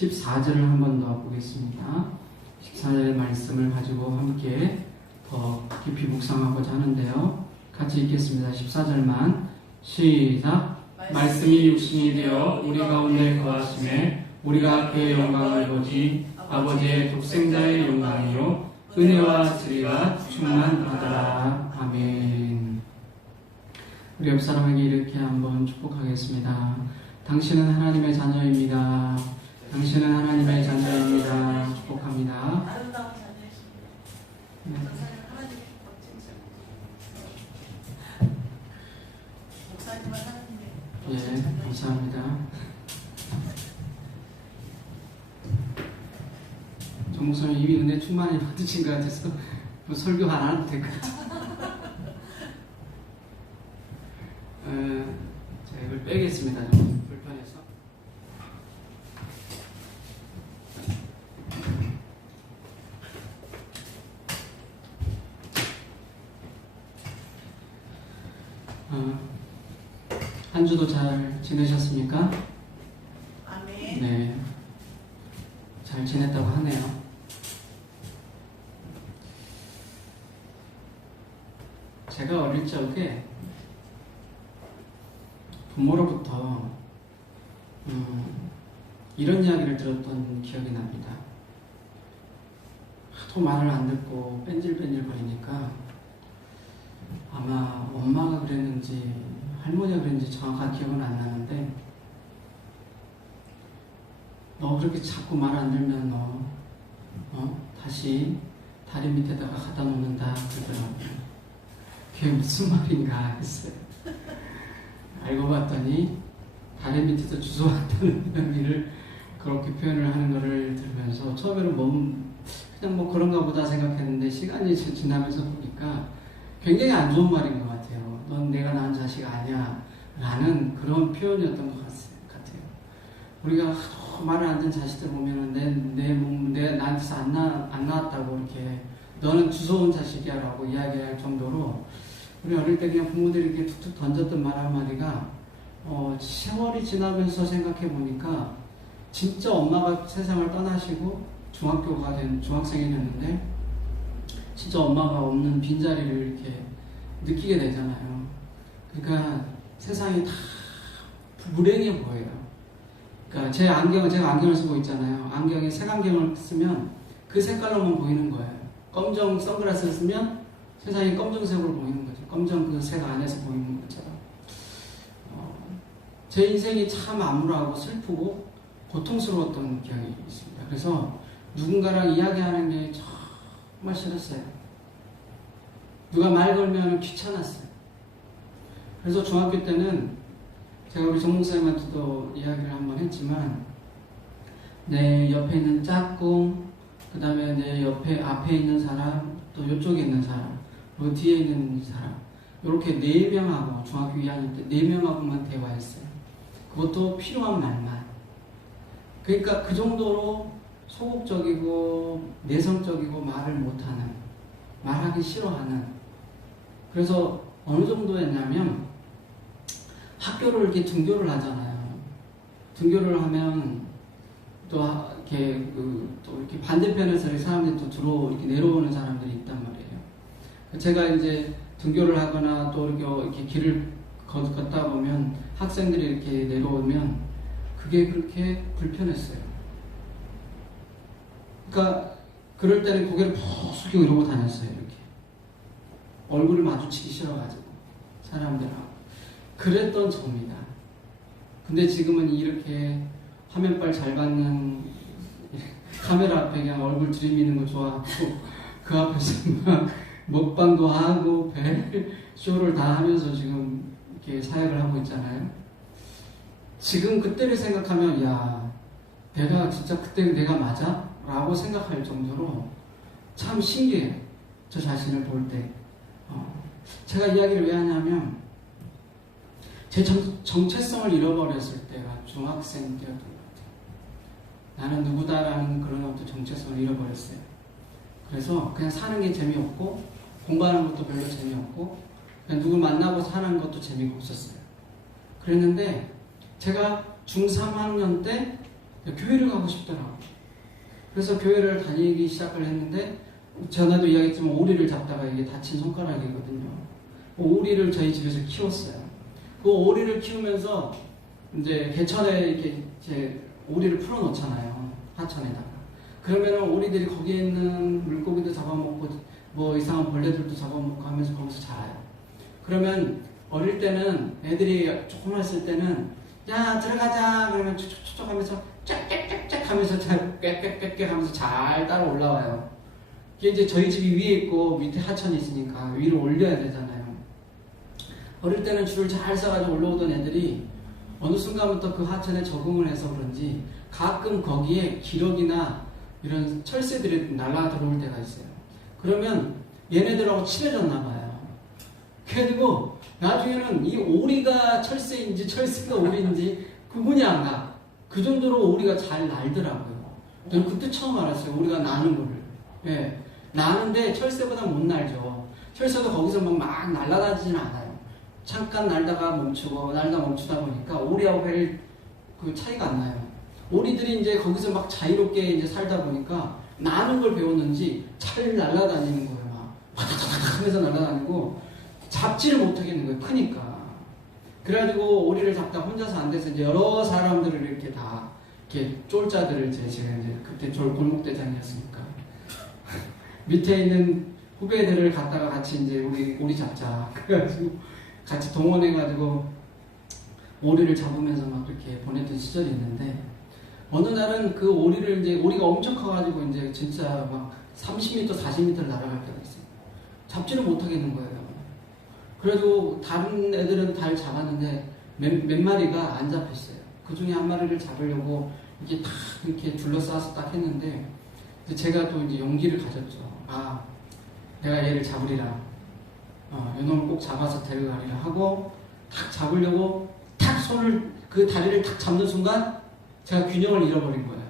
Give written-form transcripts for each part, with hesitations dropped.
14절을 한 번 더 보겠습니다. 14절 말씀을 가지고 함께 더 깊이 묵상하고자 하는데요. 같이 읽겠습니다. 14절만 시작. 말씀이 육신이 되어 우리 가운데 거하심에 우리가 그의 영광을 보지 아버지의 독생자의 영광이요 은혜와 진리가 충만하더라. 아멘. 우리 옆 사람에게 이렇게 한번 축복하겠습니다. 당신은 하나님의 자녀입니다. 당신은 하나님의 자녀입니다. 축복합니다. 아름다운 자녀이십니다. 네. 하나님의 목사님은 하나님의 예, 감사합니다. 정 목사님 이미 은혜 충만히 받으신 것 같아서 뭐 설교 안 해도 될 것 같아요. 제가 이걸 빼겠습니다. 좀 불편해서. 한 주도 잘 지내셨습니까? 아멘. 네. 잘 지냈다고 하네요. 제가 어릴 적에 부모로부터 이런 이야기를 들었던 기억이 납니다. 하도 말을 안 듣고 뺀질뺀질 거리니까 아마 엄마가 그랬는지 할머니가 그랬는지 정확한 기억은 안 나는데 너 그렇게 자꾸 말 안 들면 너 다시 다리 밑에다가 갖다 놓는다 그러더라고요. 그게 무슨 말인가 했어요. 알고 봤더니 다리 밑에서 주워왔다는 의미를 그렇게 표현을 하는 것을 들으면서 처음에는 그냥 뭐 그런가 보다 생각했는데 시간이 지나면서 보니까 굉장히 안 좋은 말인 것 같아요. 넌 내가 낳은 자식 아니야 라는 그런 표현이었던 것 같아요. 우리가 말을 안 듣는 자식들 보면은 내 나한테서 안 나왔다고 이렇게 너는 주워온 자식이야 라고 이야기할 정도로 우리 어릴 때 그냥 부모들이 이렇게 툭툭 던졌던 말 한마디가 세월이 지나면서 생각해 보니까 진짜 엄마가 세상을 떠나시고 중학생이 됐는데 진짜 엄마가 없는 빈자리를 이렇게 느끼게 되잖아요. 그러니까 세상이 다 불행해 보여요. 그러니까 제가 안경을 쓰고 있잖아요. 안경에 색안경을 쓰면 그 색깔로만 보이는 거예요. 검정 선글라스를 쓰면 세상이 검정색으로 보이는 거죠. 검정 그 색 안에서 보이는 것처럼. 제 인생이 참 암울하고 슬프고 고통스러웠던 기억이 있습니다. 그래서 누군가랑 이야기하는 게 정말 싫었어요. 누가 말 걸면 귀찮았어요. 그래서 중학교 때는 제가 우리 정 목사님한테도 이야기를 한번 했지만 내 옆에 있는 짝꿍, 그 다음에 내 앞에 있는 사람, 또 이쪽에 있는 사람, 그리고 뒤에 있는 사람 이렇게 4명하고 중학교 2학년 때 4명하고만 대화했어요. 그것도 필요한 말만. 그러니까 그 정도로 소극적이고 내성적이고 말을 못하는, 말하기 싫어하는. 그래서 어느 정도였냐면 학교를 이렇게 등교를 하잖아요. 등교를 하면 또 이렇게 반대편에서 사람들이 또 이렇게 내려오는 사람들이 있단 말이에요. 제가 이제 등교를 하거나 또 이렇게 길을 걷다 보면 학생들이 이렇게 내려오면 그게 그렇게 불편했어요. 그러니까 그럴 때는 고개를 푹 숙이고 이러고 다녔어요. 이렇게 얼굴을 마주치기 싫어가지고 사람들하고 그랬던 저입니다. 근데 지금은 이렇게 화면빨 잘 받는 카메라 앞에 그냥 얼굴 들이미는 거 좋아하고 그 앞에서 막 먹방도 하고 배 쇼를 다 하면서 지금 이렇게 사역을 하고 있잖아요. 지금 그때를 생각하면 야 내가 진짜 그때 내가 맞아? 라고 생각할 정도로 참 신기해요. 저 자신을 볼 때. 제가 이야기를 왜 하냐면 제 정체성을 잃어버렸을 때가 중학생 때였던 것 같아요. 나는 누구다라는 그런 어떤 정체성을 잃어버렸어요. 그래서 그냥 사는 게 재미없고 공부하는 것도 별로 재미없고 그냥 누굴 만나고 사는 것도 재미가 없었어요. 그랬는데 제가 중3학년 때 교회를 가고 싶더라고. 그래서 교회를 다니기 시작을 했는데, 전에도 이야기했지만 오리를 잡다가 이게 다친 손가락이거든요. 오리를 저희 집에서 키웠어요. 그 오리를 키우면서 이제 개천에 이렇게 이제 오리를 풀어놓잖아요. 하천에다가. 그러면은 오리들이 거기에 있는 물고기도 잡아먹고 뭐 이상한 벌레들도 잡아먹고 하면서 거기서 자라요. 그러면 어릴 때는 애들이 조금 했을 때는 야 들어가자 그러면 촉촉촉 하면서 쫙쫙쫙쫙 하면서 꽥꽥꽥꽥 하면서 잘 따라 올라와요. 이게 이제 저희 집이 위에 있고 밑에 하천이 있으니까 위로 올려야 되잖아요. 어릴 때는 줄을 잘 서가지고 올라오던 애들이 어느 순간부터 그 하천에 적응을 해서 그런지 가끔 거기에 기러기나 이런 철새들이 날아 들어올 때가 있어요. 그러면 얘네들하고 친해졌나 봐요. 그래가지고 나중에는 이 오리가 철새인지 철새가 오리인지 구분이 안 가. 그 정도로 오리가 잘 날더라고요. 저는 그때 처음 알았어요. 오리가 나는 거를. 예. 나는데 철새보다 못 날죠. 철새도 거기서 막 날아다니지는 않아요. 잠깐 날다가 멈추고 날다 멈추다 보니까 오리하고 별 그 차이가 안 나요. 오리들이 이제 거기서 막 자유롭게 이제 살다 보니까 나는 걸 배웠는지 잘 날아다니는 거예요. 막 파닥파닥 하면서 날아다니고 잡지를 못하겠는 거예요. 크니까. 그래가지고 오리를 잡다 혼자서 안 돼서 이제 여러 사람들을 이렇게 다 이렇게 쫄자들을 제가 이제 그때 골목대장이었으니까 밑에 있는 후배들을 갖다가 같이 이제 오리 잡자. 그래가지고 같이 동원해가지고 오리를 잡으면서 막 그렇게 보냈던 시절이 있는데 어느 날은 그 오리를 이제 오리가 엄청 커가지고 이제 진짜 막 30m, 40m를 날아갈 때가 있어요. 잡지를 못하겠는 거예요. 그래도 다른 애들은 다 잡았는데 몇 마리가 안 잡혔어요. 그 중에 한 마리를 잡으려고 이렇게 탁 이렇게 둘러싸서 딱 했는데 제가 또 이제 용기를 가졌죠. 아, 내가 얘를 잡으리라. 이놈을 꼭 잡아서 데려가리라 하고 탁 잡으려고 탁 손을 그 다리를 탁 잡는 순간 제가 균형을 잃어버린 거예요.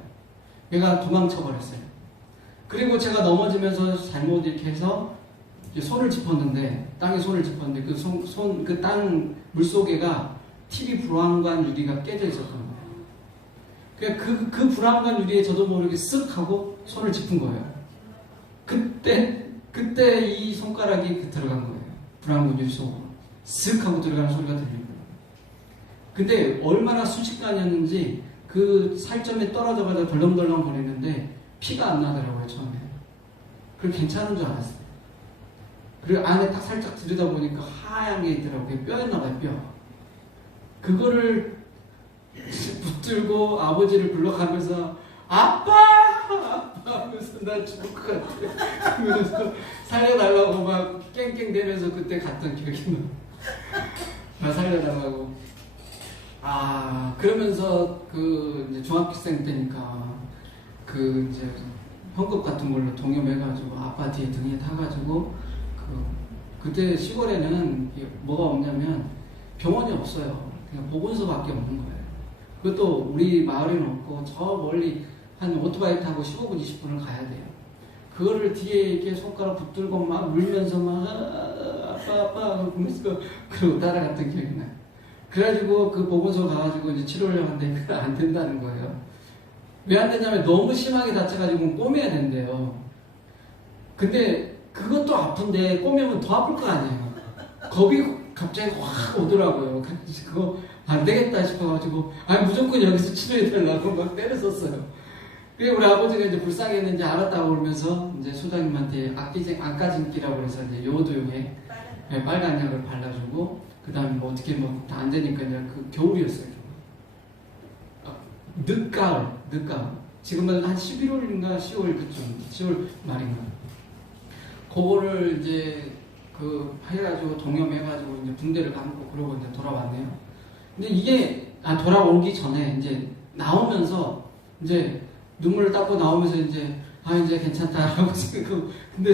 얘가 도망쳐 버렸어요. 그리고 제가 넘어지면서 잘못 이렇게 해서 손을 짚었는데 땅에 손을 짚었는데 그 땅 물속에가 TV 불안관 유리가 깨져 있었던 거예요. 그 불안관 유리에 저도 모르게 쓱 하고 손을 짚은 거예요. 그때 이 손가락이 들어간 거예요. 불안관 유리 속으로 쓱 하고 들어가는 소리가 들리는 거예요. 근데 얼마나 순식간이었는지 그 살점에 떨어져가지고 덜렁덜렁 거리는데 피가 안 나더라고요 처음에. 그리고 괜찮은 줄 알았어요. 그리고 안에 딱 살짝 들여다보니까 하얀 게 있더라고요. 뼈였나 봐요, 뼈. 그거를 붙들고 아버지를 불러가면서 아빠 하면서 나 죽을 것 같아 그러면서 살려달라고 막 깽깽대면서 그때 갔던 기억이 나. 살려달라고. 그러면서 그 이제 중학생 때니까 그 이제 현금 같은 걸로 동요매가지고 아빠 뒤에 등에 타가지고 그때 시골에는 뭐가 없냐면 병원이 없어요. 그냥 보건소밖에 없는 거예요. 그것도 우리 마을에는 없고 저 멀리 한 오토바이 타고 15분 20분을 가야 돼요. 그거를 뒤에 이렇게 손가락 붙들고 막 울면서 막 아빠 그러면서 그러고 따라갔던 기억이 나요. 그래가지고 그 보건소 가가지고 이제 치료를 하는데 그게 안 된다는 거예요. 왜 안 되냐면 너무 심하게 다쳐가지고 꼬매야 된대요. 근데 그것도 아픈데 꼬매면 더 아플 거 아니에요. 겁이 갑자기 확 오더라고요. 그래서 그거 안 되겠다 싶어가지고 무조건 여기서 치료해달라고 막 때렸었어요. 그게 우리 아버지가 이제 불쌍했는지 알았다고 그러면서 이제 소장님한테 안가진기라고 해서 이제 요도용에 빨간 약을 발라주고 그 다음에 뭐 어떻게 뭐 다 안 되니까 이제 그 겨울이었어요. 늦가을. 지금은 한 11월인가 10월 그쯤, 10월 말인가. 그거를 이제 그 해가지고 동염해가지고 이제 붕대를 감고 그러고 이제 돌아왔네요. 근데 이게 돌아오기 전에 이제 나오면서 이제 눈물을 닦고 나오면서 이제 이제 괜찮다라고 생각하고 근데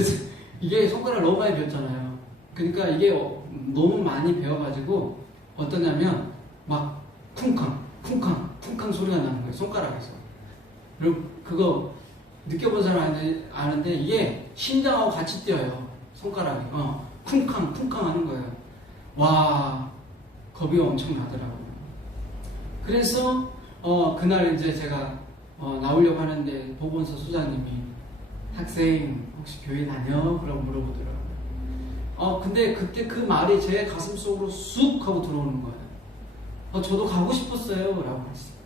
이게 손가락을 너무 많이 배웠잖아요. 그러니까 이게 너무 많이 배워가지고 어떠냐면 막 쿵쾅 소리가 나는 거예요. 손가락에서. 그리고 그거 느껴본 사람 아는데 이게 심장하고 같이 뛰어요. 손가락이. 쿵쾅 하는 거예요. 와, 겁이 엄청 나더라고요. 그래서 그날 이제 제가 나오려고 하는데 보건소 소장님이 학생 혹시 교회 다녀? 그러고 물어보더라고요. 근데 그때 그 말이 제 가슴 속으로 쑥 하고 들어오는 거예요. 저도 가고 싶었어요 라고 했어요.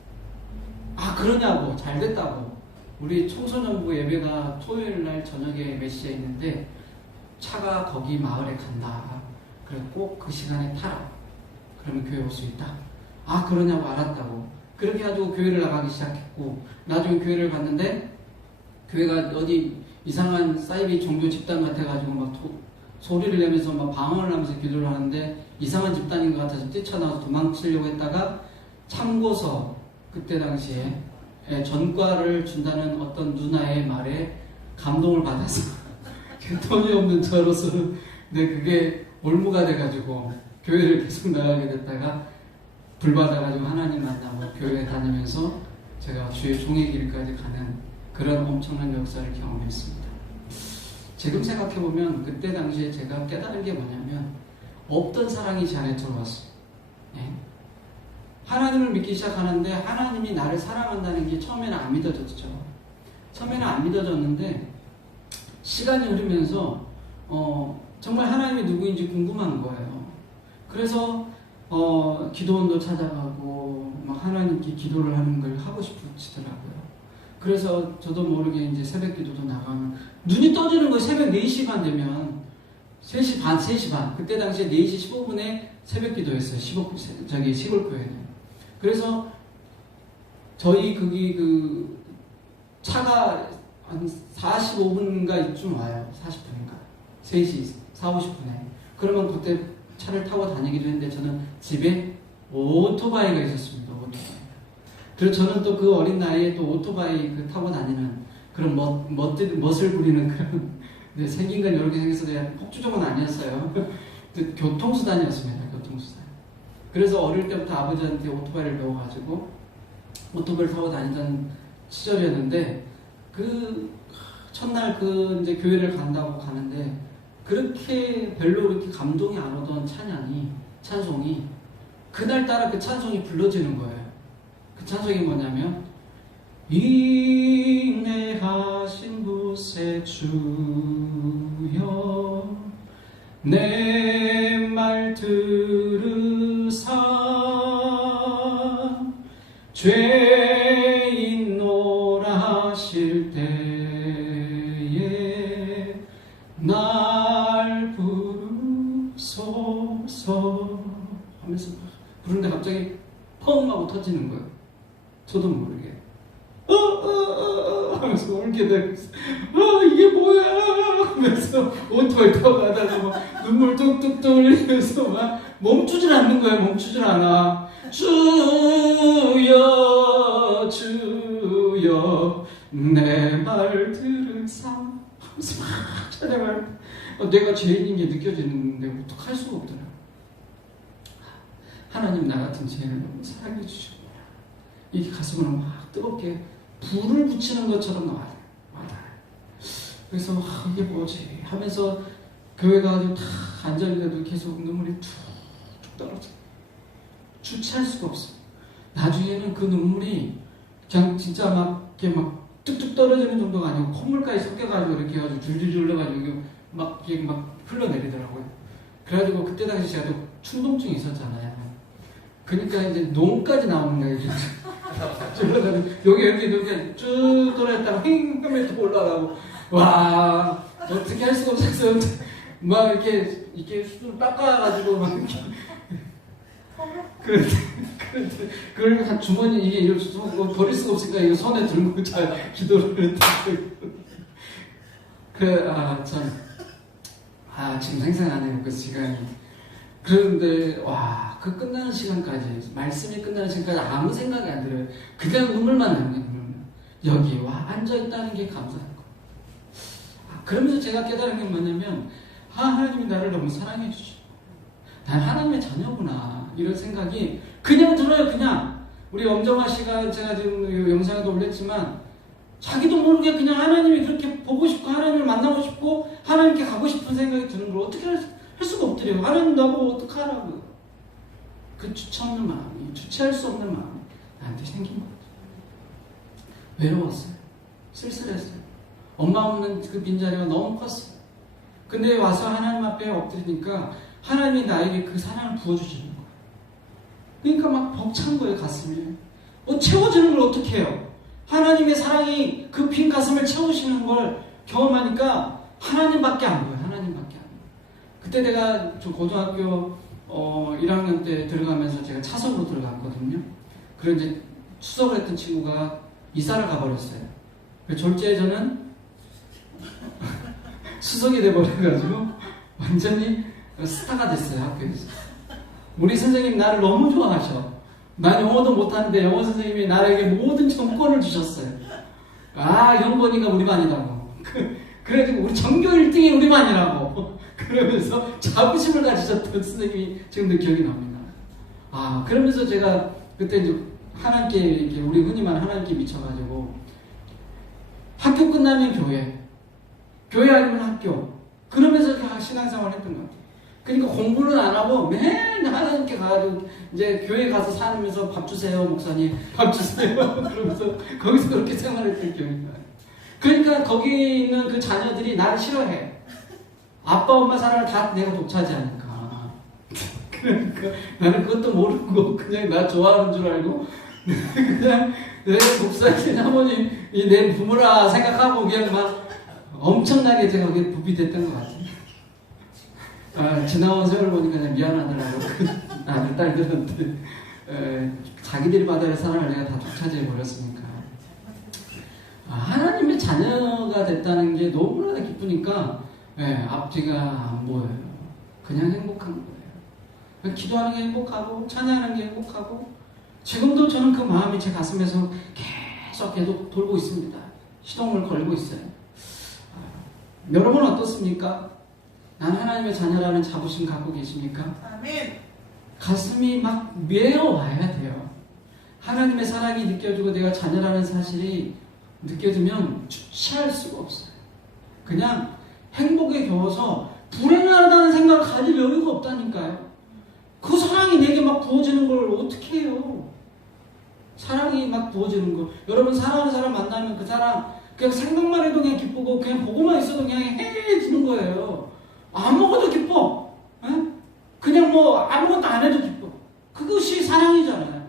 그러냐고. 잘 됐다고. 우리 청소년부 예배가 토요일 날 저녁에 몇 시에 있는데 차가 거기 마을에 간다. 그래 꼭 그 시간에 타라. 그러면 교회 올 수 있다. 그러냐고. 알았다고. 그렇게 해가지고 교회를 나가기 시작했고, 나중에 교회를 갔는데 교회가 어디 이상한 사이비 종교 집단 같아가지고 막 소리를 내면서 막 방언을 하면서 기도를 하는데 이상한 집단인 것 같아서 뛰쳐나와서 도망치려고 했다가 참고서 그때 당시에 전과를 준다는 어떤 누나의 말에 감동을 받아서 돈이 없는 저로서는 그게 올무가 돼가지고 교회를 계속 나가게 됐다가 불받아가지고 하나님 만나고 교회 다니면서 제가 주의 종의 길까지 가는 그런 엄청난 역사를 경험했습니다. 지금 생각해보면 그때 당시에 제가 깨달은 게 뭐냐면 없던 사랑이 제 안에 들어왔어요. 하나님을 믿기 시작하는데 하나님이 나를 사랑한다는 게 처음에는 안 믿어졌죠. 처음에는 안 믿어졌는데 시간이 흐르면서 정말 하나님이 누구인지 궁금한 거예요. 그래서 기도원도 찾아가고 막 하나님께 기도를 하는 걸 하고 싶으시더라고요. 그래서 저도 모르게 이제 새벽 기도도 나가면 눈이 떠지는 거예요. 새벽 4시간 되면 3시 반 그때 당시에 4시 15분에 새벽 기도했어요. 시골교회는. 그래서 저희 그 차가 한 45분인가 좀 와요. 40분인가 3시 50분에 그러면 그때 차를 타고 다니기도 했는데 저는 집에 오토바이가 있었습니다. 오토바이. 그래서 저는 또 그 어린 나이에 또 오토바이 타고 다니는 그런 멋을 부리는 그런 생긴 건 이렇게 생겼어도 폭주족은 아니었어요. 교통수단이었습니다. 교통수단. 그래서 어릴 때부터 아버지한테 오토바이를 배워가지고 오토바이를 타고 다니던 시절이었는데 그 첫날 이제 교회를 간다고 가는데 그렇게 별로 그렇게 감동이 안 오던 찬송이 그날따라 그 찬송이 불러지는 거예요. 그 찬송이 뭐냐면 인내하신 구세주여 내 말 들으사 죄인 노라실 때에 날 부르소서 하면서 부르는데 갑자기 펑 하고 터지는 거예요. 저도 모르게 하면서 울게 되고 이게 뭐야 하면서 오토바이 타고 가다가 막 눈물 뚝뚝뚝 흘리면서 막 멈추질 않는 거예요. 멈추질 않아. 주여 주여 내 말 들으사 하면서 막 찬양을 내가 죄인인 게 느껴지는데 어떡할 수가 없더라. 하나님 나 같은 죄인을 너무 사랑해 주셨구나. 이게 가슴으로 막 뜨겁게 불을 붙이는 것처럼 와닿아요. 그래서 이게 뭐지 하면서 교회 가서 다 앉아있는데도 계속 눈물이 툭툭 떨어져. 주체할 수가 없어. 나중에는 그 눈물이 그냥 진짜 막 이렇게 막 뚝뚝 떨어지는 정도가 아니고 콧물까지 섞여가지고 이렇게 해가지고 줄줄줄 흘러가지고 막 이게 막 흘러내리더라고요. 그래가지고 그때 당시 제가 또 충동증이 있었잖아요. 그러니까 이제 농까지 나오는 거예요. 여기 이렇게 쭉 돌아있다가 휑 하면 또 올라가고 와 어떻게 할 수가 없어서 막 이렇게 수를 닦아가지고 막 이렇게 그걸 한 주머니 이게 버릴 수가 없으니까 이거 손에 들고 잘 기도를 지금 생각나네요. 그 시간이. 그런데 그 끝나는 시간까지 말씀이 끝나는 시간까지 아무 생각이 안 들어요. 그냥 눈물만 나는 거예요. 여기 와 앉아있다는 게 감사한 거예요. 그러면서 제가 깨달은 게 뭐냐면 하나님이 나를 너무 사랑해 주시고 난 하나님의 자녀구나 이런 생각이 그냥 들어요. 그냥 우리 엄정화 씨가 제가 지금 영상에도 올렸지만 자기도 모르게 그냥 하나님이 그렇게 보고 싶고 하나님을 만나고 싶고 하나님께 가고 싶은 생각이 드는 걸 어떻게 할 수가 없더래요. 하나님 나보고 어떡하라고. 그 주체 없는 마음이 주체할 수 없는 마음이 나한테 생긴 거죠. 외로웠어요. 쓸쓸했어요. 엄마 없는 그 빈자리가 너무 컸어요. 근데 와서 하나님 앞에 엎드리니까 하나님이 나에게 그 사랑을 부어주시는 거예요. 그러니까 막 벅찬 거예요, 가슴이. 채워주는 걸 어떻게 해요? 하나님의 사랑이 그 빈 가슴을 채우시는 걸 경험하니까 하나님밖에 안 보여요. 하나님밖에 안 보여요. 그때 내가 저 고등학교 1학년 때 들어가면서 제가 차석으로 들어갔거든요. 그래서 이제 수석을 했던 친구가 이사를 가버렸어요. 졸지에 저는 수석이 돼버려가지고 완전히 스타가 됐어요, 학교에서. 우리 선생님 나를 너무 좋아하셔. 난 영어도 못하는데 영어 선생님이 나에게 모든 정권을 주셨어요. 아, 영건이가 우리 반이라고. 그래가지고 우리 전교 1등이 우리 반이라고. 그러면서 자부심을 가지셨던 선생님이 지금도 기억이 납니다. 아, 그러면서 제가 그때 이제 하나님께 이렇게 우리 흔히 말하는 하나님께 미쳐가지고 학교 끝나면 교회 아니면 학교. 그러면서 신앙생활을 했던 것 같아요. 그러니까 공부는 안 하고 맨날 하나님께 가가지고 이제 교회 가서 살면서 밥 주세요, 목사님. 밥 주세요. 그러면서 거기서 그렇게 생활했던 기억이 나요. 그러니까 거기 있는 그 자녀들이 나를 싫어해. 아빠, 엄마 사랑을 다 내가 독차지하니까. 그러니까 나는 그것도 모르고 그냥 나 좋아하는 줄 알고 그냥 내 목사님, 사모님, 내 부모라 생각하고 그냥 막 엄청나게 제가 거기에 부비 됐던 것 같아요. 아, 지나온 세월 보니까 그냥 미안하더라고. 아들, 딸들한테. 자기들이 받아야 할 사랑을 내가 다 독차지해 버렸으니까. 하나님의 자녀가 됐다는 게 너무나 기쁘니까, 앞뒤가 안 보여요. 그냥 행복한 거예요. 기도하는 게 행복하고, 찬양하는 게 행복하고, 지금도 저는 그 마음이 제 가슴에서 계속 돌고 있습니다. 시동을 걸고 있어요. 여러분은 어떻습니까? 난 하나님의 자녀라는 자부심 갖고 계십니까? 아멘. 가슴이 막 메어와야 돼요. 하나님의 사랑이 느껴지고 내가 자녀라는 사실이 느껴지면 주체할 수가 없어요. 그냥 행복에 겨워서 불행하다는 생각을 가질 여유가 없다니까요. 그 사랑이 내게 막 부어지는 걸 어떻게 해요? 사랑이 막 부어지는 거. 여러분 사랑하는 사람 만나면 그 사람 그냥 생각만 해도 그냥 기쁘고 그냥 보고만 있어도 그냥 해지는 거예요. 안 먹어도 기뻐. 에? 그냥 뭐 아무것도 안 해도 기뻐. 그것이 사랑이잖아요.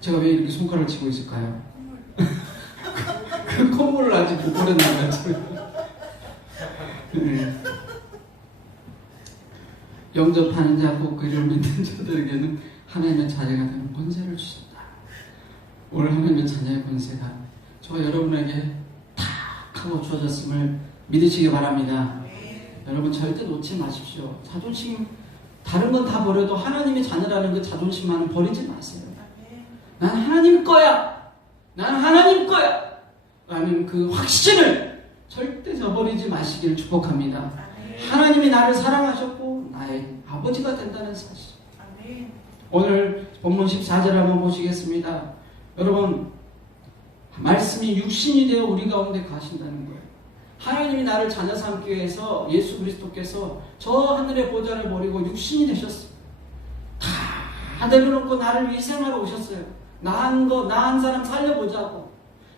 제가 왜 이렇게 손가락을 치고 있을까요? 그 콧물을 아직 못 버렸나 봐요. 영접하는 자 꼭 그를 믿는 자들에게는 하나님의 자녀가 되는 권세를 주신다. 오늘 하나님의 자녀의 권세가 저와 여러분에게 탁 하고 주어졌음을 믿으시기 바랍니다. 여러분 절대 놓지 마십시오. 자존심 다른 건 다 버려도 하나님의 자녀라는 그 자존심만은 버리지 마세요. 난 하나님 거야. 난 하나님 거야. 라는 그 확신을 절대 저버리지 마시기를 축복합니다. 하나님이 나를 사랑하셨고 나의 아버지가 된다는 사실. 오늘 본문 14절 한번 보시겠습니다. 여러분 말씀이 육신이 되어 우리 가운데 가신다는 거예요. 하나님이 나를 자녀 삼기 위해서 예수 그리스도께서 저 하늘의 보좌를 버리고 육신이 되셨어요. 다 내려놓고 나를 위생하러 오셨어요. 나은 사람 살려보자고.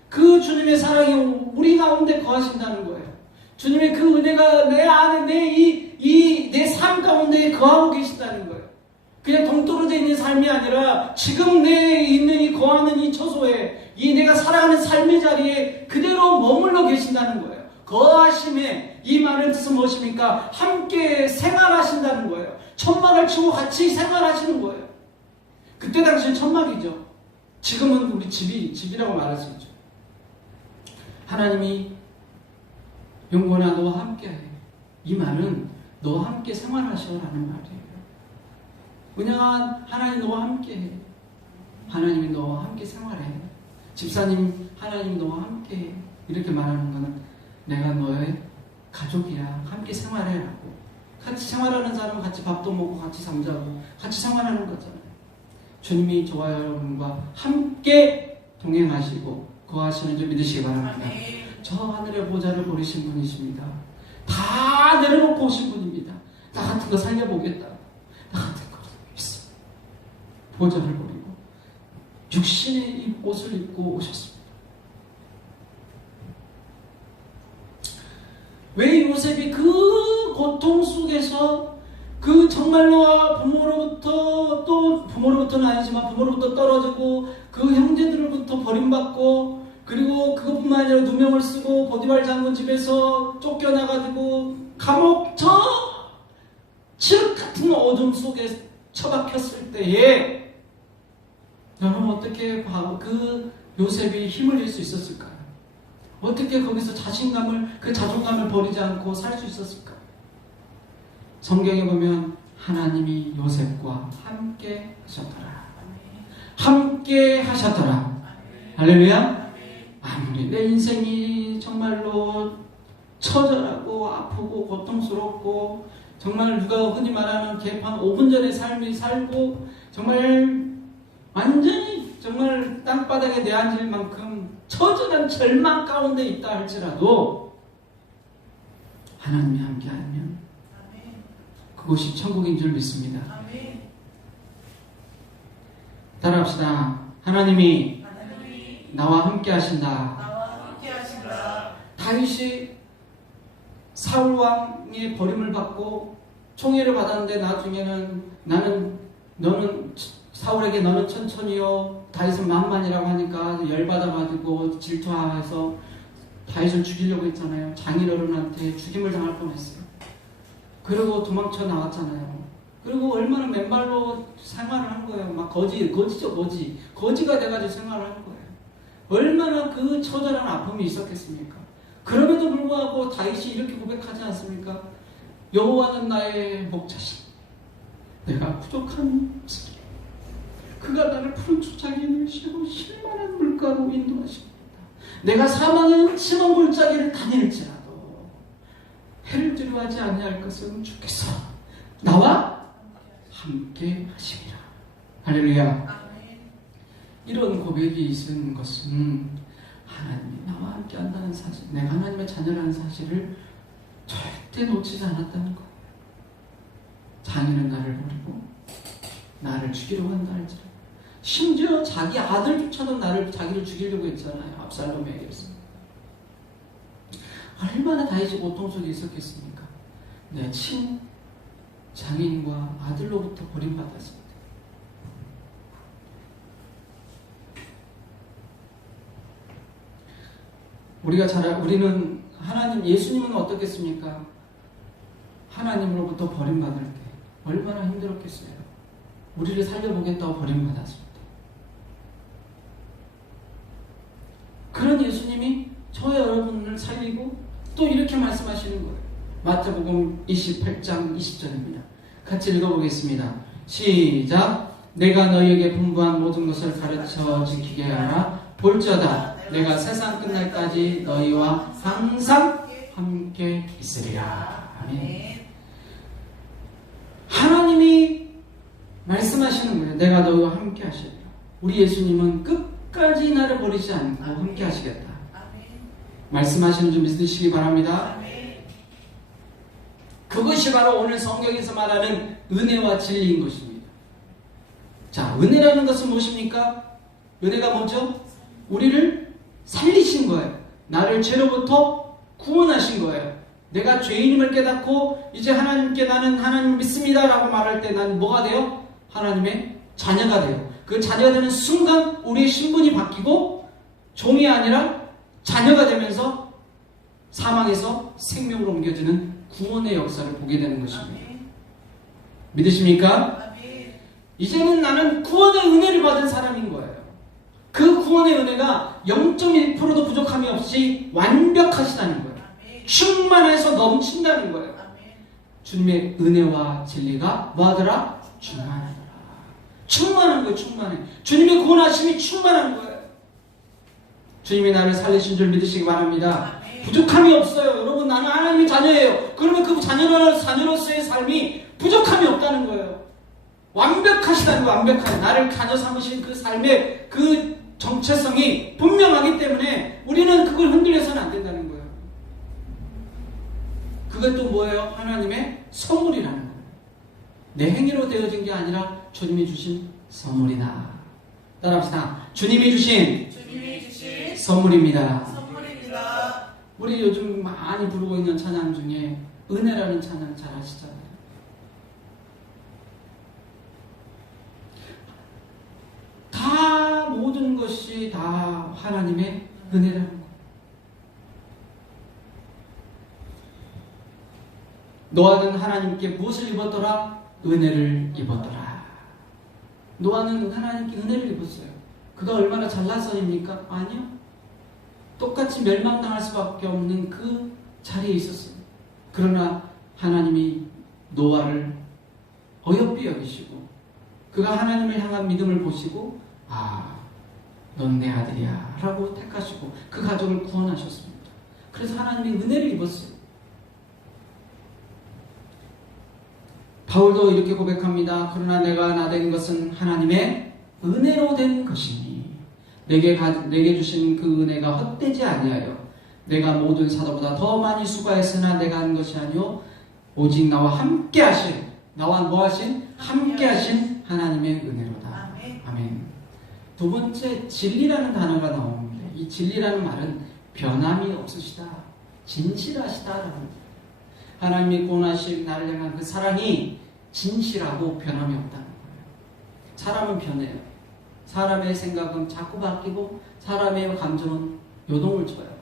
그 주님의 사랑이 우리 가운데 거하신다는 거예요. 주님의 그 은혜가 내 안에 내 삶 가운데 거하고 계신다는 거예요. 그냥 동떨어져 있는 삶이 아니라 지금 내 있는 이 거하는 이 처소에 이 내가 살아가는 삶의 자리에 그대로 머물러 계신다는 거예요. 거하심에 이 말의 뜻은 무엇입니까? 함께 생활하신다는 거예요. 천막을 치고 같이 생활하시는 거예요. 그때 당시엔 천막이죠. 지금은 우리 집이라고 말할 수 있죠. 하나님이 영원아 너와 함께해. 이 말은 너와 함께 생활하셔라는 말이에요. 은영아 하나님 너와 함께해. 하나님이 너와 함께 생활해. 집사님 하나님 너와 함께해. 이렇게 말하는 것은 내가 너의 가족이야. 함께 생활해라고. 같이 생활하는 사람은 같이 밥도 먹고 같이 잠자고 같이 생활하는 거잖아요. 주님이 저와 여러분과 함께 동행하시고 거하시는 줄 믿으시기 바랍니다. 저 하늘의 보좌를 버리신 분이십니다. 다 내려놓고 오신 분입니다. 나 같은 거 살려보겠다. 나 같은 거 있어. 보좌를 버리고 육신의 옷을 입고 오셨습니다. 왜 요셉이 그 고통 속에서 그 정말로 부모로부터는 아니지만 부모로부터 떨어지고 그 형제들로부터 버림받고 그리고 그것뿐만 아니라 누명을 쓰고 보디발 장군 집에서 쫓겨나가지고 감옥 칠흑 같은 어둠 속에 처박혔을 때에 여러분 어떻게 그 요셉이 힘을 낼 수 있었을까요? 어떻게 거기서 그 자존감을 버리지 않고 살 수 있었을까요? 성경에 보면 하나님이 요셉과 함께 하셨더라. 함께 하셨더라. 할렐루야. 아무리 내 인생이 정말로 처절하고 아프고 고통스럽고 정말 누가 흔히 말하는 개판 5분 전의 삶이 살고 정말 완전히 정말 땅바닥에 내앉을 만큼 처절한 절망 가운데 있다 할지라도 하나님이 함께하면 그곳이 천국인 줄 믿습니다. 따라합시다. 하나님이 나와 함께 하신다. 다윗이 사울 왕의 버림을 받고 총애를 받았는데 나중에는 너는 사울에게 너는 천천히요 다윗은 만만이라고 하니까 열받아가지고 질투해서 다윗을 죽이려고 했잖아요. 장인어른한테 죽임을 당할 뻔했어요. 그리고 도망쳐 나왔잖아요. 그리고 얼마나 맨발로 생활을 한 거예요. 막 거지가 돼가지고 생활을 한 거예요. 얼마나 그 처절한 아픔이 있었겠습니까? 그럼에도 불구하고 다윗이 이렇게 고백하지 않습니까? 여호와는 나의 목자시니 내가 부족한 모습이라. 그가 나를 푸른 초창기에 누시고 실만한 물가로 인도하십니다. 내가 사망의 심한 골짜기를 다닐지라도 해를 두려워하지 아니할 것은 주께서 나와 함께 하시리라. 할렐루야. 이런 고백이 있는 것은 하나님이 나와 함께 한다는 사실, 내가 하나님의 자녀라는 사실을 절대 놓치지 않았다는 거예요. 장인은 나를 버리고 나를 죽이려고 한다 할지라도, 심지어 자기 아들조차도 자기를 죽이려고 했잖아요. 압살롬에게서. 얼마나 다윗이 고통 속에 있었겠습니까? 내 친 장인과 아들로부터 버림받았습니다. 우리는 하나님, 예수님은 어떻겠습니까? 하나님으로부터 버림받을 때 얼마나 힘들었겠어요. 우리를 살려보겠다고 버림받았을 때. 그런 예수님이 저와 여러분을 살리고 또 이렇게 말씀하시는 거예요. 마태복음 28장 20절입니다. 같이 읽어보겠습니다. 시작. 내가 너희에게 분부한 모든 것을 가르쳐 지키게 하라. 볼지어다 내가 세상 끝날까지 너희와 항상 함께 있으리라. 아멘. 하나님이 말씀하시는 거예요. 내가 너희와 함께 하시리라. 우리 예수님은 끝까지 나를 버리지 않고 함께 하시겠다. 말씀하시는 줄 믿으시기 바랍니다. 그것이 바로 오늘 성경에서 말하는 은혜와 진리인 것입니다. 자, 은혜라는 것은 무엇입니까? 은혜가 뭐죠? 우리를 살리신 거예요. 나를 죄로부터 구원하신 거예요. 내가 죄인임을 깨닫고 이제 하나님께 나는 하나님 믿습니다 라고 말할 때 난 뭐가 돼요? 하나님의 자녀가 돼요. 그 자녀가 되는 순간 우리의 신분이 바뀌고 종이 아니라 자녀가 되면서 사망에서 생명으로 옮겨지는 구원의 역사를 보게 되는 것입니다. 믿으십니까? 이제는 나는 구원의 은혜를 받은 사람인 거예요. 그 구원의 은혜가 0.1%도 부족함이 없이 완벽하시다는 거예요. 충만해서 넘친다는 거예요. 주님의 은혜와 진리가 뭐하더라? 충만하더라. 충만한 거예요. 충만해. 주님의 구원하심이 충만한 거예요. 주님이 나를 살리신 줄 믿으시기 바랍니다. 부족함이 없어요. 여러분, 나는 하나님의 자녀예요. 그러면 그 자녀로서의 삶이 부족함이 없다는 거예요. 완벽하시다는 거예요. 완벽한. 나를 자녀 삼으신 그 삶의 그 정체성이 분명하기 때문에 우리는 그걸 흔들려서는 안 된다는 거예요. 그것도 뭐예요? 하나님의 선물이라는 거예요. 내 행위로 되어진 게 아니라 주님이 주신 선물이다. 따라합시다. 주님이 주신 선물입니다. 선물입니다. 우리 요즘 많이 부르고 있는 찬양 중에 은혜라는 찬양 잘 아시잖아요. 다 모든 것이 다 하나님의 은혜라는 거예요. 노아는 하나님께 무엇을 입었더라? 은혜를 입었더라. 노아는 하나님께 은혜를 입었어요. 그가 얼마나 잘나서입니까? 아니요. 똑같이 멸망당할 수밖에 없는 그 자리에 있었어요. 그러나 하나님이 노아를 어여삐 여기시고 그가 하나님을 향한 믿음을 보시고 넌 내 아들이야 라고 택하시고 그 가족을 구원하셨습니다. 그래서 하나님이 은혜를 입었어요. 바울도 이렇게 고백합니다. 그러나 내가 나된 것은 하나님의 은혜로 된 것이니 내게 주신 그 은혜가 헛되지 아니하여 내가 모든 사도보다 더 많이 수고했으나 내가 한 것이 아니요 오직 나와 함께 하신 나와 뭐 하신? 함께 하신 하나님의 은혜로다. 아멘. 두 번째 진리라는 단어가 나오는데 이 진리라는 말은 변함이 없으시다. 진실하시다라는 거예요. 하나님이 구원하신 나를 향한 그 사랑이 진실하고 변함이 없다는 거예요. 사람은 변해요. 사람의 생각은 자꾸 바뀌고 사람의 감정은 요동을 쳐요.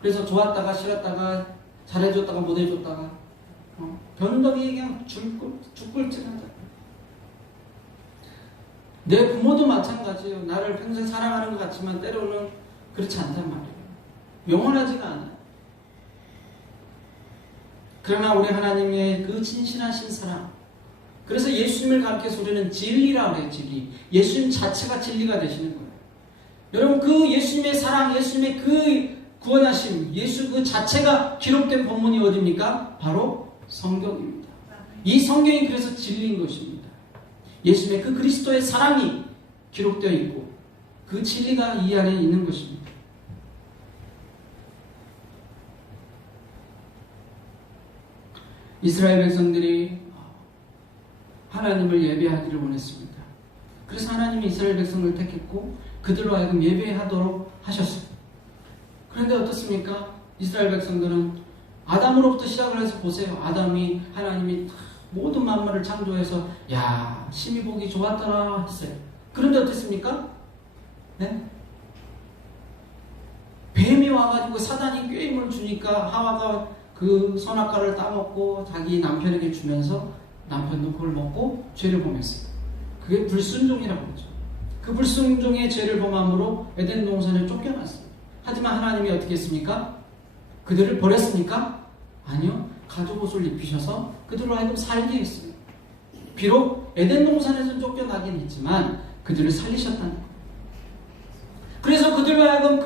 그래서 좋았다가 싫었다가 잘해줬다가 못해줬다가 변덕이 그냥 죽골질하다. 내 부모도 마찬가지예요. 나를 평생 사랑하는 것 같지만 때로는 그렇지 않단 말이에요. 영원하지가 않아요. 그러나 우리 하나님의 그 진실하신 사랑, 그래서 예수님을 가르쳐서 우리는 진리라고 해요. 진리. 예수님 자체가 진리가 되시는 거예요. 여러분 그 예수님의 사랑, 예수님의 그 구원하심, 예수 그 자체가 기록된 본문이 어디입니까? 바로 성경입니다. 이 성경이 그래서 진리인 것입니다. 예수님의 그 그리스도의 사랑이 기록되어 있고 그 진리가 이 안에 있는 것입니다. 이스라엘 백성들이 하나님을 예배하기를 원했습니다. 그래서 하나님이 이스라엘 백성을 택했고 그들로 하여금 예배하도록 하셨어요. 그런데 어떻습니까? 이스라엘 백성들은 아담으로부터 시작을 해서 보세요. 아담이 하나님이 모든 만물을 창조해서 야 심히 보기 좋았더라 했어요. 그런데 어땠습니까? 네? 뱀이 와가지고 사단이 꾀임을 주니까 하와가 그 선악과를 따먹고 자기 남편에게 주면서 남편도 그걸 먹고 죄를 범했어요. 그게 불순종이라고 하죠. 그 불순종의 죄를 범함으로 에덴 동산에 쫓겨났어요. 하지만 하나님이 어떻게 했습니까? 그들을 버렸습니까? 아니요. 가죽옷을 입히셔서 그들로 하여금 살게 했어요. 비록 에덴 동산에서 쫓겨나긴 했지만 그들을 살리셨다는 거예요. 그래서 그들로 하여금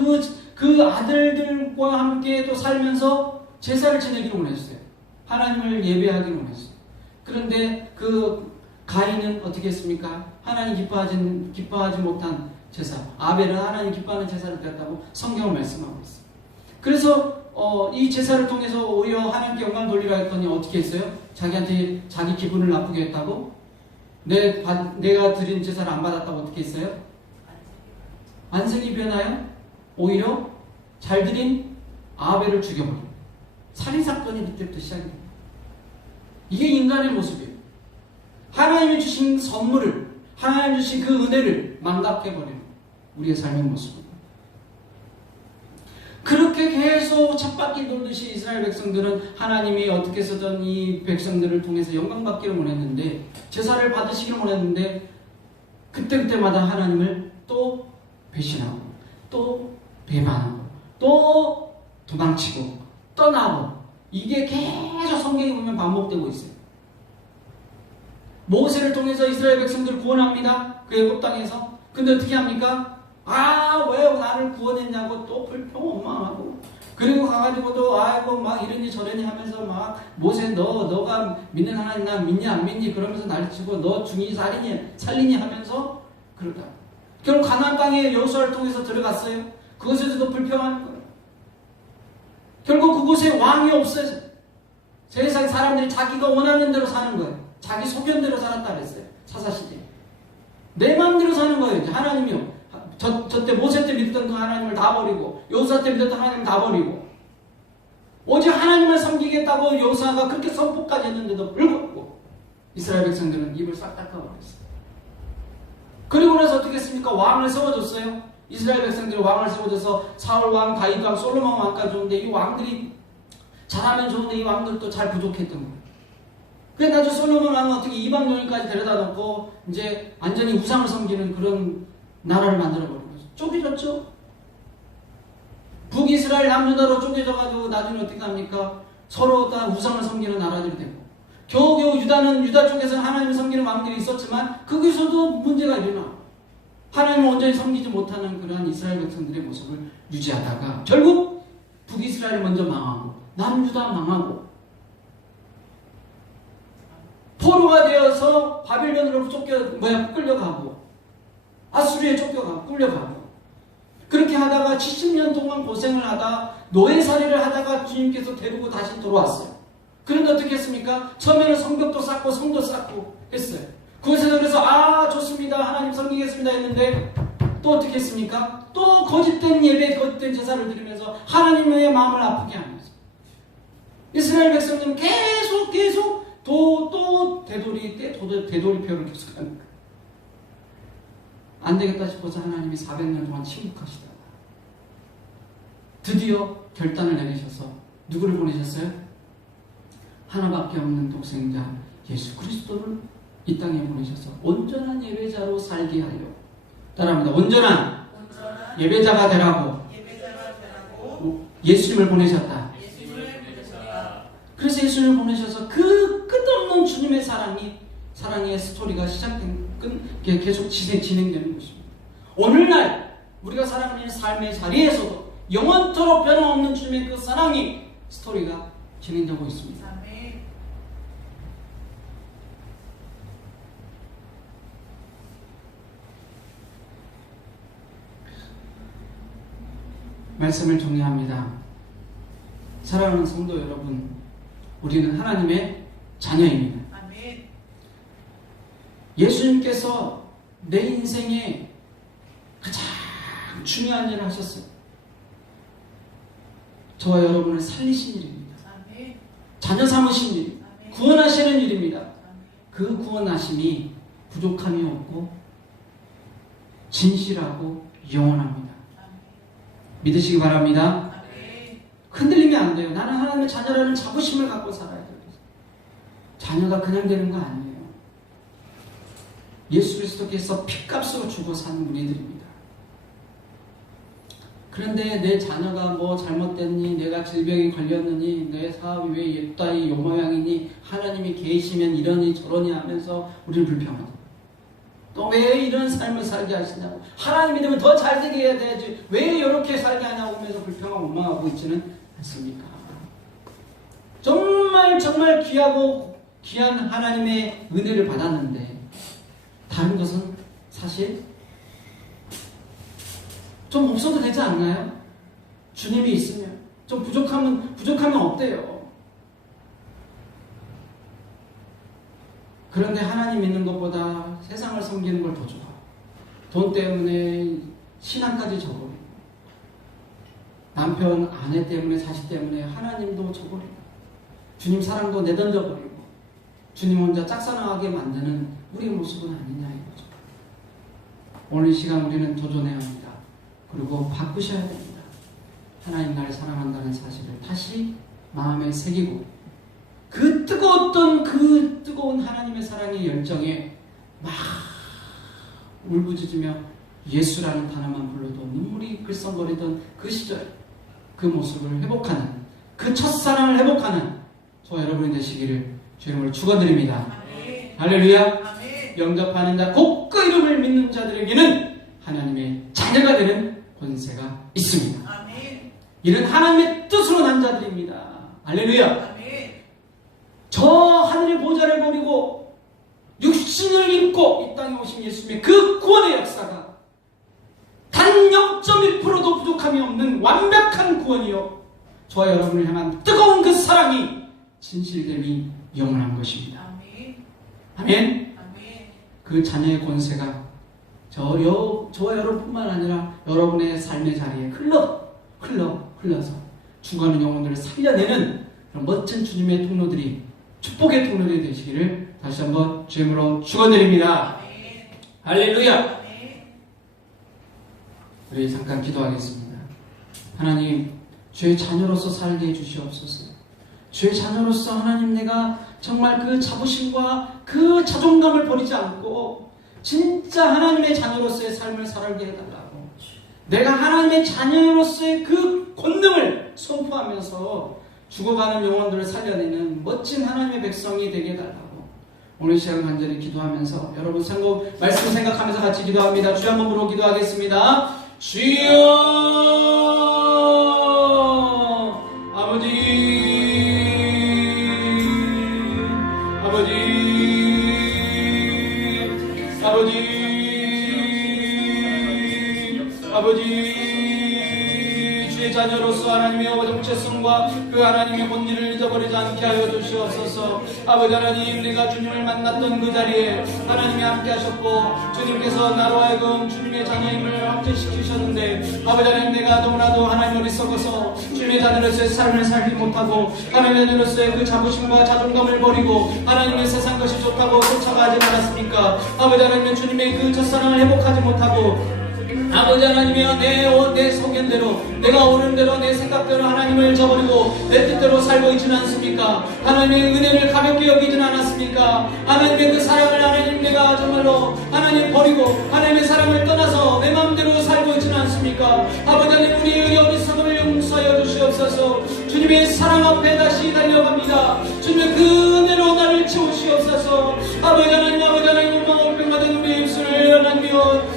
그 아들들과 함께 또 살면서 제사를 지내기를 원했어요. 하나님을 예배하기를 원했어요. 그런데 그 가인은 어떻게 했습니까? 하나님 기뻐하지 못한 제사. 아벨은 하나님 기뻐하는 제사를 드렸다고 성경을 말씀하고 있어요. 그래서 이 제사를 통해서 오히려 하나님께 영광을 돌리라 했더니 어떻게 했어요? 자기한테 자기 기분을 나쁘게 했다고? 내가 드린 제사를 안 받았다고 어떻게 했어요? 안색이 변하여 오히려 잘 드린 아벨을 죽여버려요. 살인사건이 그때부터 시작입니다. 이게 인간의 모습이에요. 하나님이 주신 선물을, 하나님이 주신 그 은혜를 망각해버리는 우리의 삶의 모습입니다. 그렇게 계속 쳇바퀴 돌듯이 이스라엘 백성들은 하나님이 어떻게 해서든 이 백성들을 통해서 영광받기를 원했는데, 제사를 받으시기를 원했는데, 그때마다 하나님을 또 배신하고, 또 배반하고, 또 도망치고, 떠나고, 이게 계속 성경에 보면 반복되고 있어요. 모세를 통해서 이스라엘 백성들을 구원합니다. 그 애굽 땅에서. 근데 어떻게 합니까? 왜 나를 구원했냐고 또 불평 원망하고, 그리고 가가지고도 아이고 막 이러니 저러니 하면서 막 모세 너가 믿는 하나님 나 믿니 안 믿니 그러면서 난리치고 너 중이 살리니 하면서 그러다. 결국 가나안 땅에 여호수아를 통해서 들어갔어요. 그것에서도 불평하는 거예요. 결국 그곳에 왕이 없어져. 세상 사람들이 자기가 원하는 대로 사는 거예요. 자기 소견대로 살았다 그랬어요. 사사시대에. 내 마음대로 사는 거예요. 하나님이요. 저때 모세 때 믿었던 그 하나님을 다 버리고 여호수아 때 믿었던 하나님을 다 버리고 오직 하나님을 섬기겠다고 여호수아가 그렇게 선포까지 했는데도 불구하고 이스라엘 백성들은 입을 싹 닦아버렸어요. 그리고 나서 어떻게 했습니까? 왕을 세워줬어요. 이스라엘 백성들이 왕을 세워줘서 사울 왕, 다윗 왕, 솔로몬 왕까지 오는데 이 왕들이 잘하면 좋은데 이 왕들도 잘 부족했던 거예요. 그래 나중에 솔로몬 왕은 어떻게 이방 여인까지 데려다 놓고 이제 완전히 우상을 섬기는 그런 나라를 만들어버린 거죠. 쪼개졌죠? 북이스라엘 남유다로 쪼개져가지고 나중에 어떻게 합니까? 서로 다 우상을 섬기는 나라들이 되고 겨우겨우 유다 쪽에서 하나님을 섬기는 왕들이 있었지만 거기서도 문제가 일어나고 하나님을 온전히 섬기지 못하는 그러한 이스라엘 백성들의 모습을 유지하다가 결국 북이스라엘이 먼저 망하고 남유다 망하고 포로가 되어서 바빌론으로 끌려가고 아수리에 쫓겨가고 끌려가고 그렇게 하다가 70년 동안 고생을 하다 노예살이를 하다가 주님께서 데리고 다시 돌아왔어요. 그런데 어떻게 했습니까? 처음에는 성벽도 쌓고 성도 쌓고 했어요. 그것에서 그래서 좋습니다 하나님 섬기겠습니다 했는데 또 어떻게 했습니까? 또 거짓된 예배 거짓된 제사를 드리면서 하나님의 마음을 아프게 하면서 이스라엘 백성들은 계속 또 되돌이표를 계속하는 거예요. 안 되겠다 싶어서 하나님이 400년 동안 침묵하시다가 드디어 결단을 내리셔서 누구를 보내셨어요? 하나밖에 없는 독생자 예수 그리스도를 이 땅에 보내셔서 온전한 예배자로 살게 하려 따라합니다. 온전한 예배자가 되라고 예수님을 보내셨다. 그래서 예수님을 보내셔서 그 끝없는 주님의 사랑의 스토리가 계속 진행되는 것입니다. 오늘날 우리가 살아가는 삶의 자리에서도 영원토록 변함없는 주님의 그 사랑이 스토리가 진행되고 있습니다. 말씀을 정리합니다. 사랑하는 성도 여러분, 우리는 하나님의 자녀입니다. 아멘. 예수님께서 내 인생에 가장 중요한 일을 하셨어요. 저와 여러분을 살리신 일입니다. 아멘. 자녀 삼으신 일, 아멘. 구원하시는 일입니다. 아멘. 그 구원하심이 부족함이 없고 진실하고 영원합니다. 아멘. 믿으시기 바랍니다. 아멘. 흔들리면 안 돼요. 나는 하나님의 자녀라는 자부심을 갖고 살아야 돼요. 자녀가 그냥 되는 거 아니에요. 예수 그리스도께서 핏값으로 주고 산 우리들입니다. 그런데 내 자녀가 뭐 잘못됐니, 내가 질병이 걸렸느니, 내 사업이 왜 옛따위 요 모양이니, 하나님이 계시면 이러니 저러니 하면서 우리는 불평하죠. 또 왜 이런 삶을 살게 하시냐고, 하나님이 되면 더 잘되게 해야 되지, 왜 이렇게 살게 하냐고 하면서 불평하고 원망하고 있지는 않습니까? 정말 귀한 하나님의 은혜를 받았는데 다른 것은 사실 좀 없어도 되지 않나요? 주님이 있으면 좀 부족하면 없대요. 그런데 하나님 믿는 것보다 세상을 섬기는 걸 더 좋아. 돈 때문에 신앙까지 저버리고, 남편, 아내 때문에, 자식 때문에 하나님도 저버리고, 주님 사랑도 내던져버리고, 주님 혼자 짝사랑하게 만드는 우리의 모습은 아니냐 이거죠. 오늘 이 시간 우리는 도전해야 합니다. 그리고 바꾸셔야 됩니다. 하나님 나를 사랑한다는 사실을 다시 마음에 새기고, 그 뜨거운 하나님의 사랑의 열정에 막 울부짖으며 예수라는 단어만 불러도 눈물이 글썽거리던 그 시절, 그 모습을 회복하는, 그 첫사랑을 회복하는 저와 여러분이 되시기를 주 이름으로 축원드립니다. 아멘. 할렐루야. 아멘. 영접하는 자, 곧 그 이름을 믿는 자들에게는 하나님의 자녀가 되는 권세가 있습니다. 아멘. 이는 하나님의 뜻으로 난 자들입니다. 할렐루야. 아멘. 저 하늘의 보좌를 버리고 육신을 입고 이 땅에 오신 예수님의 그 구원의 역사가 단 0.1%도 부족함이 없는 완벽한 구원이요, 저와 여러분을 향한 뜨거운 그 사랑이 진실됨이 영원한 것입니다. 아멘. 아멘. 아멘. 그 자녀의 권세가 저와 여러분뿐만 아니라 여러분의 삶의 자리에 흘러서 죽어가는 영혼들을 살려내는 그런 멋진 주님의 통로들이, 축복의 통로들이 되시기를 다시 한번 주님으로 축원드립니다. 할렐루야. 우리 잠깐 기도하겠습니다. 하나님, 주의 자녀로서 살게 해주시옵소서. 주의 자녀로서 하나님, 내가 정말 그 자부심과 그 자존감을 버리지 않고 진짜 하나님의 자녀로서의 삶을 살게 해달라고, 내가 하나님의 자녀로서의 그 권능을 선포하면서 죽어가는 영혼들을 살려내는 멋진 하나님의 백성이 되게 해달라고 오늘 이 시간 간절히 기도하면서 여러분 말씀 생각하면서 같이 기도합니다. 주여 한번 부르고 기도하겠습니다. 주여 아버지, 주의 자녀로서 하나님의 정체성과 그 하나님의 본질을 잊어버리지 않게 하여 주시옵소서. 아버지 하나님, 내가 주님을 만났던 그 자리에 하나님이 함께 하셨고 주님께서 나로 하여금 주님의 자녀임을 확증시키셨는데, 아버지 하나님, 내가 너무나도 하나님 어리석어서 주님의 자녀로서의 삶을 살지 못하고 하나님의 자녀로서의 그 자부심과 자존감을 버리고 하나님의 세상 것이 좋다고 쫓아가지 않았습니까? 아버지 하나님, 주님의 그 첫사랑을 회복하지 못하고 아버지 하나님이여, 내 소견대로, 내가 오는 대로, 내 생각대로 하나님을 저버리고 내 뜻대로 살고 있지는 않습니까? 하나님의 은혜를 가볍게 여기지는 않았습니까? 하나님의 그 사랑을 하나님, 내가 정말로 하나님 버리고 하나님의 사랑을 떠나서 내 마음대로 살고 있지는 않습니까? 아버지 하나님, 우리의 어리석음을 용서하여 주시옵소서. 주님의 사랑 앞에 다시 달려갑니다. 주님의 그 은혜로 나를 채우시옵소서. 아버지 하나님, 얼평받은 우리의 입술을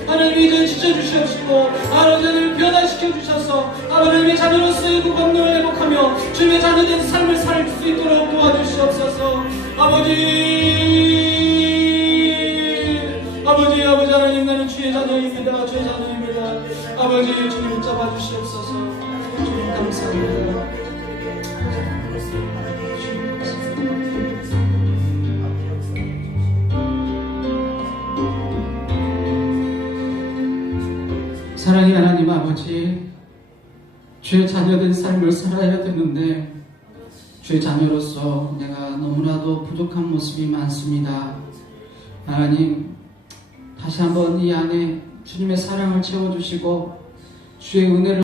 하나님 이제 지켜주시옵시고 아버지 하나님 변화시켜 주셔서 하나님의 자녀로서의 그 권능을 회복하며 주님의 자녀된 삶을 살 수 있도록 도와주시옵소서. 아버지 하나님, 나는 주의 자녀입니다. 아버지, 주님 잡아주시옵소서. 주님 감사합니다. 사랑의 하나님 아버지, 주의 자녀된 삶을 살아야 되는데 주의 자녀로서 내가 너무나도 부족한 모습이 많습니다. 하나님, 다시 한번 이 안에 주님의 사랑을 채워주시고 주의 은혜를